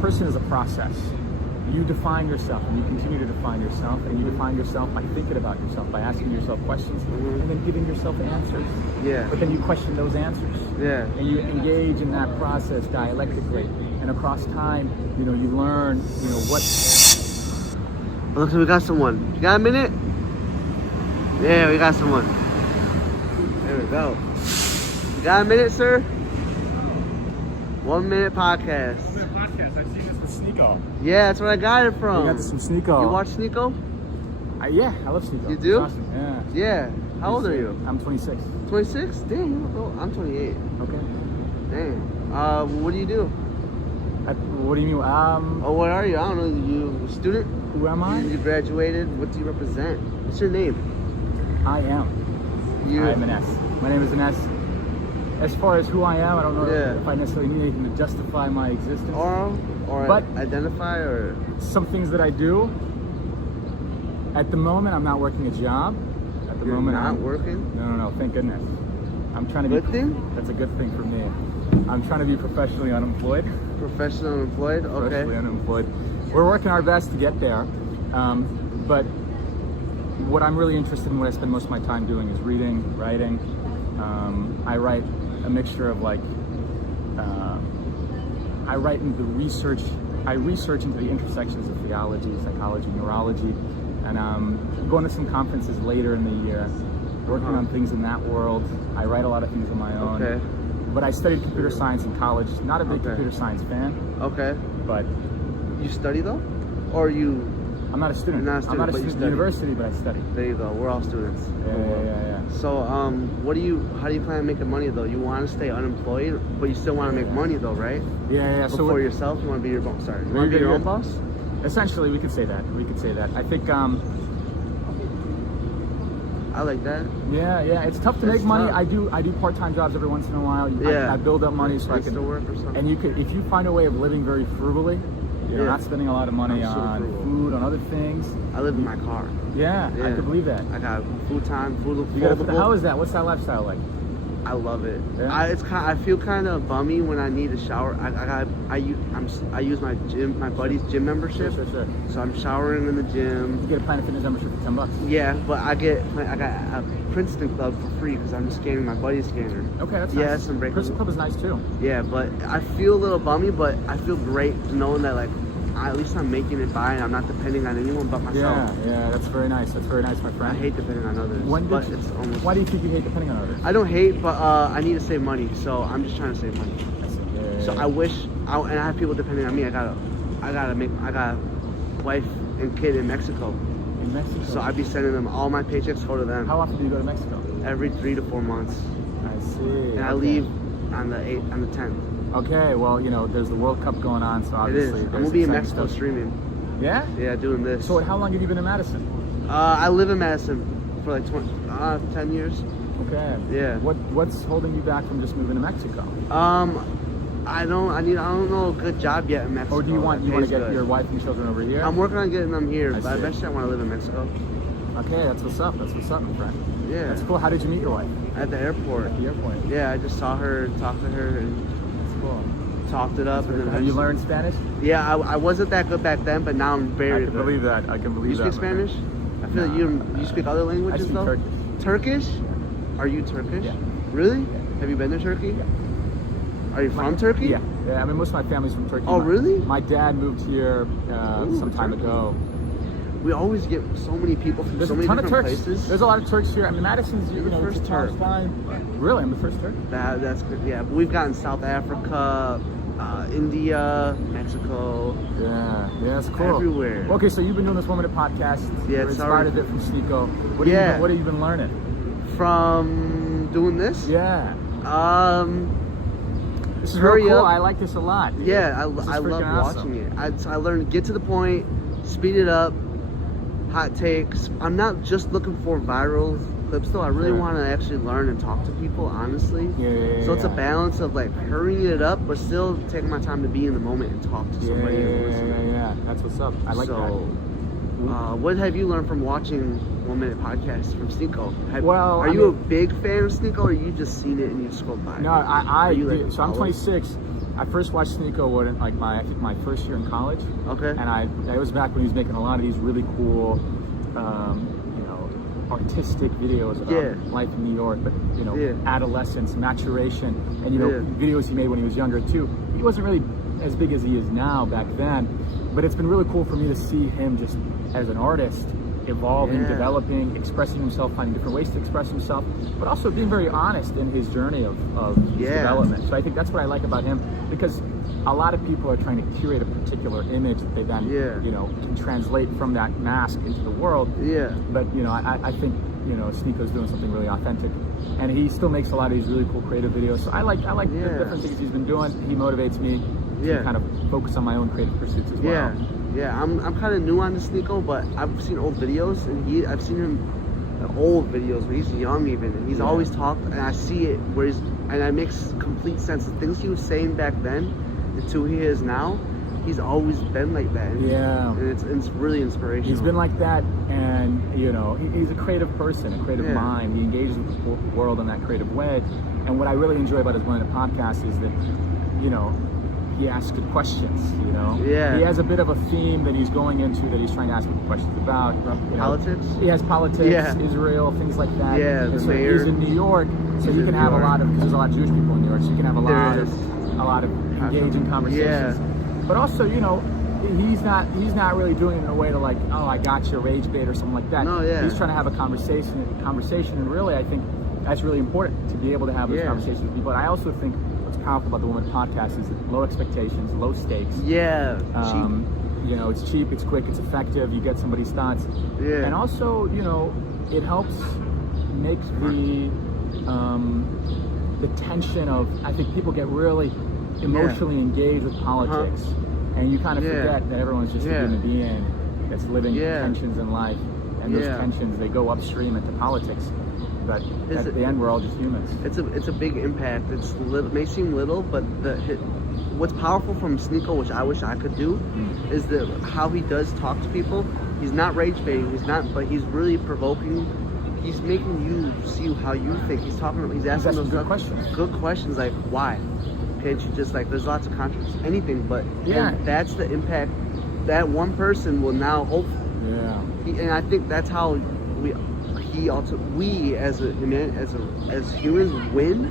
person is a process. You define yourself, and you continue to define yourself, and you define yourself by thinking about yourself, by asking yourself questions, and then giving yourself answers. Yeah. But then you question those answers. Yeah. And you engage in that process dialectically, and across time, you learn, what. Oh, look, we got someone. You got a minute? Yeah, we got someone. There we go. You got a minute, sir? 1 minute podcast. 1 minute podcast. I've seen this with Sneeko. Yeah, that's where I got it from. We got some Sneeko. You watch Sneeko? Yeah, I love Sneeko. You do? Awesome. Yeah. Yeah. How old are you? I'm 26. 26? Damn, you look old. I'm 28. Okay. Dang. What do you do? What do you mean? Oh, what are you? I don't know. You a student? Who am I? You graduated. What do you represent? What's your name? I am. You. I'm an S. My name is an S. As far as who I am, I don't know if I necessarily need anything to justify my existence. Or but identify, or some things that I do. At the moment, I'm not working a job. At the moment, I'm not working. No. Thank goodness. I'm trying to good be. Thing? That's a good thing for me. I'm trying to be professionally unemployed. Professionally unemployed. Okay. Professionally unemployed. We're working our best to get there, but what I'm really interested in, what I spend most of my time doing, is reading, writing. I write a mixture of I write into the research. I research into the intersections of theology, psychology, neurology, and I'm going to some conferences later in the year, working on things in that world. I write a lot of things on my own. Okay. But I studied computer science in college. Not a big computer science fan. Okay. But you study though, or you? I'm not a student. You're not a student, I'm not a but student you at university, but I study. There you go. We're all students. Yeah. So, how do you plan on making money though? You want to stay unemployed, but you still want to make money though, right? Yeah. So for yourself, you want to be your boss. Sorry, you want to be your own boss? Essentially, we could say that. I think. I like that. Yeah. It's tough to make money. I do part-time jobs every once in a while. I build up money so I can work or something. And if you find a way of living very frugally, you're not spending a lot of money on food, on other things. I live in my car. Yeah. I can believe that. I got food. How is that? What's that lifestyle like? I love it. Yeah. I feel kind of bummy when I need a shower. I use my buddy's gym membership. Sure. So I'm showering in the gym. You get a Planet Fitness membership for $10. Yeah, but I got a Princeton Club for free because I'm just scanning my buddy's scanner. Okay, that's nice. Yeah, some breakable. Princeton Club is nice too. Yeah, but I feel a little bummy, but I feel great knowing that at least I'm making it by and I'm not depending on anyone but myself. Yeah, that's very nice. That's very nice, my friend. I hate depending on others. Why do you think you hate depending on others? I don't hate, but I need to save money, so I'm just trying to save money. So I wish, and I have people depending on me. I got a wife and kid in Mexico. In Mexico. So I'd be sending them all my paychecks go to them. How often do you go to Mexico? Every 3 to 4 months. I see. And I leave on the 10th. Okay, well, there's the World Cup going on, so obviously. I'm gonna be in Mexico streaming. Yeah? Yeah, doing this. So how long have you been in Madison? I live in Madison for 10 years. Okay. Yeah. What's holding you back from just moving to Mexico? I don't know a good job yet in Mexico. Or do you want to get your wife and children over here? I'm working on getting them here, but eventually I want to live in Mexico. Okay, that's what's up. That's what's up, my friend. Yeah. That's cool. How did you meet your wife? At the airport. At the airport. Yeah, I just saw her, talked to her, and that's cool. Talked it up, and then have you learned Spanish? Yeah, I wasn't that good back then, but now I'm very good. I can believe that. You speak Spanish? I feel like you speak other languages. I speak though? Turkish. Turkish? Yeah. Are you Turkish? Yeah. Really? Yeah. Have you been to Turkey? Yeah. Are you from Turkey? Yeah. I mean, most of my family's from Turkey. Oh, really? My dad moved here some time ago. We always get so many people from so many different places. There's a lot of Turks here. I mean, Madison's the first Turk. Really, I'm the first Turk. That's good. Yeah, but we've gotten South Africa, India, Mexico. Yeah, that's cool. Everywhere. Okay, so you've been doing this 1 minute podcast. Yeah, it's inspired a bit from Sneeko. What have you been learning from doing this? Yeah. This is Hurry real cool. up. I like this a lot. Dude. Yeah, I love watching it. I learned get to the point, speed it up, hot takes. I'm not just looking for viral clips though. I really want to actually learn and talk to people, honestly. So it's a balance of hurrying it up, but still taking my time to be in the moment and talk to somebody. Yeah. That's what's up. I like that. What have you learned from watching 1 minute podcasts from Sneeko? Are you a big fan of Sneeko, or you just seen it and you scrolled by? No, I'm 26. I first watched Sneeko when I think my first year in college. Okay. And it was back when he was making a lot of these really cool, you know, artistic videos about life in New York, but you know, adolescence, maturation, and you know, videos he made when he was younger too. He wasn't really as big as he is now back then, but it's been really cool for me to see him just as an artist evolving, developing, expressing himself, finding different ways to express himself, but also being very honest in his journey of his development. So I think that's what I like about him, because a lot of people are trying to curate a particular image that they then, you know, can translate from that mask into the world. But you know, I think, you know, Sneeko's doing something really authentic, and he still makes a lot of these really cool creative videos. So I like the different things he's been doing. He motivates me to kind of focus on my own creative pursuits as well. I'm kind of new on the Sneeko, but I've seen old videos, and I've seen him old videos when he's young even, and he's always talked, and I see it where he's, and it makes complete sense. The things he was saying back then and to who he is now, he's always been like that. And it's really inspirational. He's been like that, and you know, he's a creative person, a creative mind. He engages with the world in that creative way. And what I really enjoy about his Blended podcast is that, you know, he asks good questions, you know? He has a bit of a theme that he's going into, that he's trying to ask good questions about. You know, politics? He has politics, Israel, things like that. The so mayor. He's in New York, so you can have a lot of, because there's a lot of Jewish people in New York, so you can have a lot of engaging conversations. But also, you know, he's not really doing it in a way to like, oh, I got you, rage bait or something like that. He's trying to have a conversation, and really, I think that's really important, to be able to have those conversations with people. And I also think what's powerful about the Woman Podcast is low expectations, low stakes. Cheap. You know, it's cheap, it's quick, it's effective. You get somebody's thoughts, and also, you know, it helps make the tension of, I think people get really emotionally engaged with politics, and you kind of forget that everyone's just a human being that's living tensions in life, and those tensions, they go upstream into politics. But at the end, we're all just humans. It's a big impact. It may seem little, but what's powerful from Sneeko, which I wish I could do, is how he does talk to people. He's not rage baiting. But he's really provoking. He's making you see how you think. He's asking those good questions. Good questions like, why? Can't you just, like, there's lots of controversy, anything, but and that's the impact that one person will now hope. And I think that's how we as humans win,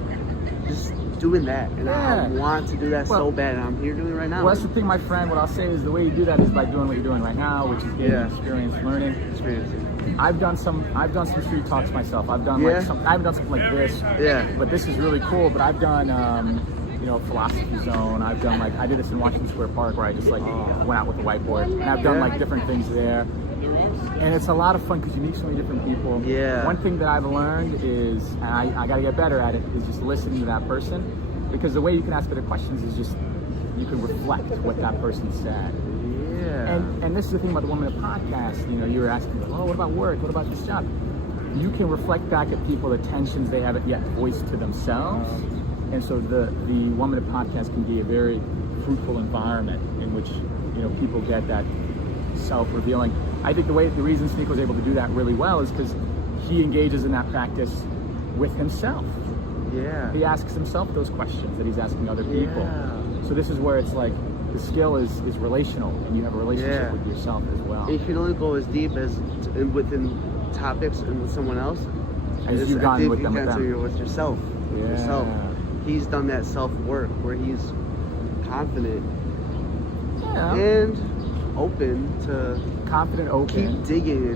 just doing that. And I want to do that so bad, and I'm here doing it right now. Well, that's the thing, my friend. What I'll say is the way you do that is by doing what you're doing right now, which is getting experience, learning. I've done some street talks myself. I've done I haven't done something like this. But this is really cool. But I've done you know, philosophy zone. I've done I did this in Washington Square Park, where I just went out with the whiteboard, and I've done different things there. And it's a lot of fun because you meet so many different people. One thing that I've learned is, and I got to get better at it, is just listening to that person, because the way you can ask better questions is just, you can reflect what that person said. And this is the thing about the Woman Podcast. You know, you were asking, oh, what about work? What about this job? You can reflect back at people the tensions they haven't yet voiced to themselves. And so the Woman Podcast can be a very fruitful environment in which, you know, people get that self-revealing. I think the reason Sneeko was able to do that really well is because he engages in that practice with himself. He asks himself those questions that he's asking other people. So this is where it's like, the skill is relational, and you have a relationship with yourself as well. You can only go as deep as within topics and with someone else as you've gone with them. With yourself. He's done that self-work where he's confident and open to keep digging,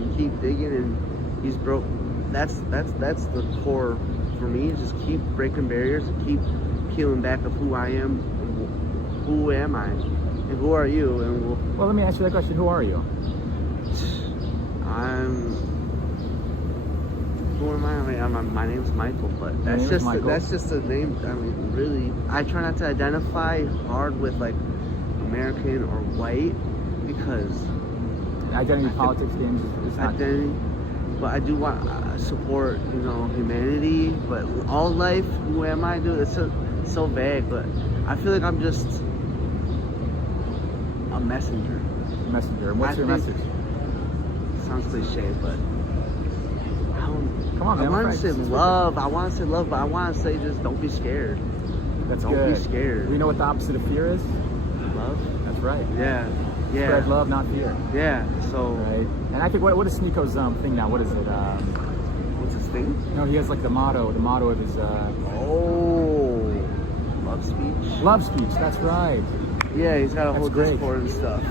and he's broke. That's the core for me. Just keep breaking barriers, and keep peeling back of who I am, and who am I, and who are you? And well, let me ask you that question. Who are you? Who am I? I mean, my name's Michael, but that's just a name. I mean, really, I try not to identify hard with like American or white, because identity politics games is not identity. But I do want support, you know, humanity. But all life, who am I? Dude, it's so vague. But I feel like I'm just a messenger. And what's your message? Sounds cliche, but come on, man. I want to say love. But I want to say just don't be scared. That's Don't good. be scared. We know what the opposite of fear is? Love. That's right. Yeah. Yeah. Spread love, not fear. Yeah. So. Right. And I think what is Sneako's thing now? What is it? What's his thing? No, he has like the motto. The motto of his Oh. Love speech. love speech. That's right. Yeah, he's got a whole That's great. Discord and stuff.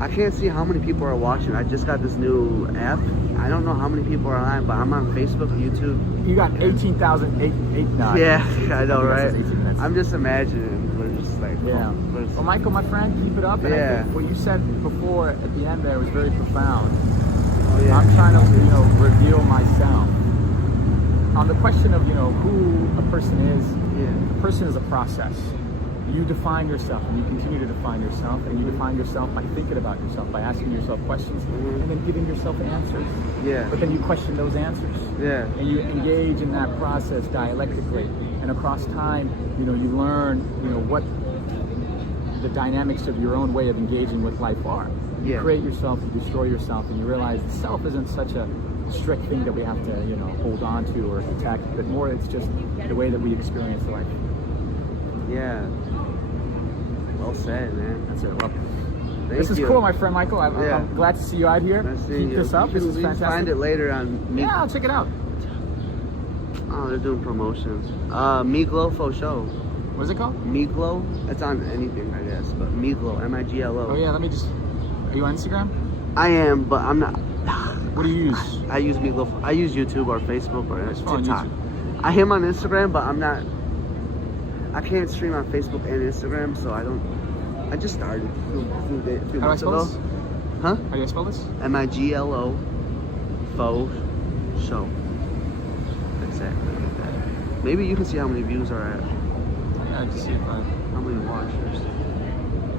I can't see how many people are watching. I just got this new app. I don't know how many people are on, but I'm on Facebook, YouTube. You got 18,000. Yeah, I know, right? 18 minutes. I'm just imagining. We're just like, Yeah. Well, Michael, my friend, keep it up. And I think what you said before at the end there was very profound. Oh, yeah. I'm trying to, reveal myself. On the question of, who a person is, Yeah. a person is a process. You define yourself, and you continue to define yourself, and you define yourself by thinking about yourself, by asking yourself questions, and then giving yourself answers. Yeah. But then you question those answers. Yeah. And you engage in that process dialectically, and across time, you learn, what the dynamics of your own way of engaging with life are. You Yeah. create yourself, you destroy yourself, and you realize the self isn't such a strict thing that we have to, hold on to or protect, but more it's just the way that we experience life. Yeah. Well said, man. That's it. Well, Thank this is you. cool, my friend Michael. Yeah. I'm glad to see you out here. Nice seeing Keep you. this up. This is You can fantastic. find it later on. Yeah, I'll check it out. Oh, they're doing promotions. Miglo for show. What is it called? Miglo. It's on anything, I guess. But Miglo, M-I-G-L-O. Oh yeah, let me just. Are you on Instagram? I am, but I'm not. What do you use? I use Miglo. I use YouTube or Facebook or It's on TikTok. YouTube. I am on Instagram, but I'm not. I can't stream on Facebook and Instagram, so I don't. I just started a few How do I months spell ago. this? Huh? How do I spell this? M-I-G-L-O. Faux show. Exactly like that. Maybe you can see how many views are at. Yeah, I can see if I How many watchers?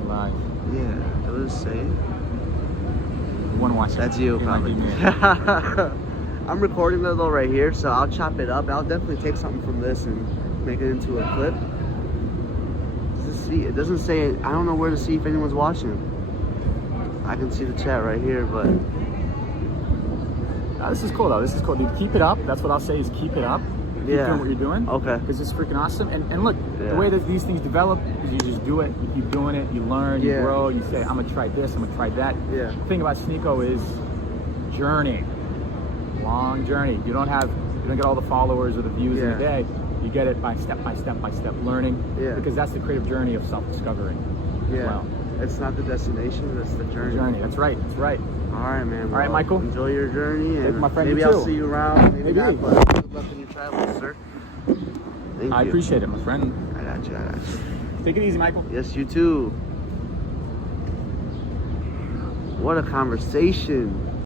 live. Yeah, it was say. One watcher. That's you, It might be probably. me. I'm recording it though right here, so I'll chop it up. I'll definitely take something from this and make it into a clip. It doesn't say. I don't know where to see if anyone's watching. I can see the chat right here, but This is cool though. This is cool, dude. Keep it up. That's what I'll say is keep it up. Keep doing what you're doing. Okay. Because it's freaking awesome. And look, Yeah. the way that these things develop is you just do it. You keep doing it. You learn. You grow. You say, I'm gonna try this. I'm gonna try that. Yeah. The thing about Sneako is journey. Long journey. You don't get all the followers or the views in a day. You get it by step learning. Yeah. Because that's the creative journey of self-discovery. Yeah. As well. It's not the destination, it's the journey. That's right. That's right. All right, man. All right, Well, Michael. Enjoy your journey, and my friend, maybe you I'll too. see you around. Maybe Maybe. not, but good luck in your travels, sir. Thank I you. appreciate it, my friend. I got you. Take it easy, Michael. Yes, you too. What a conversation.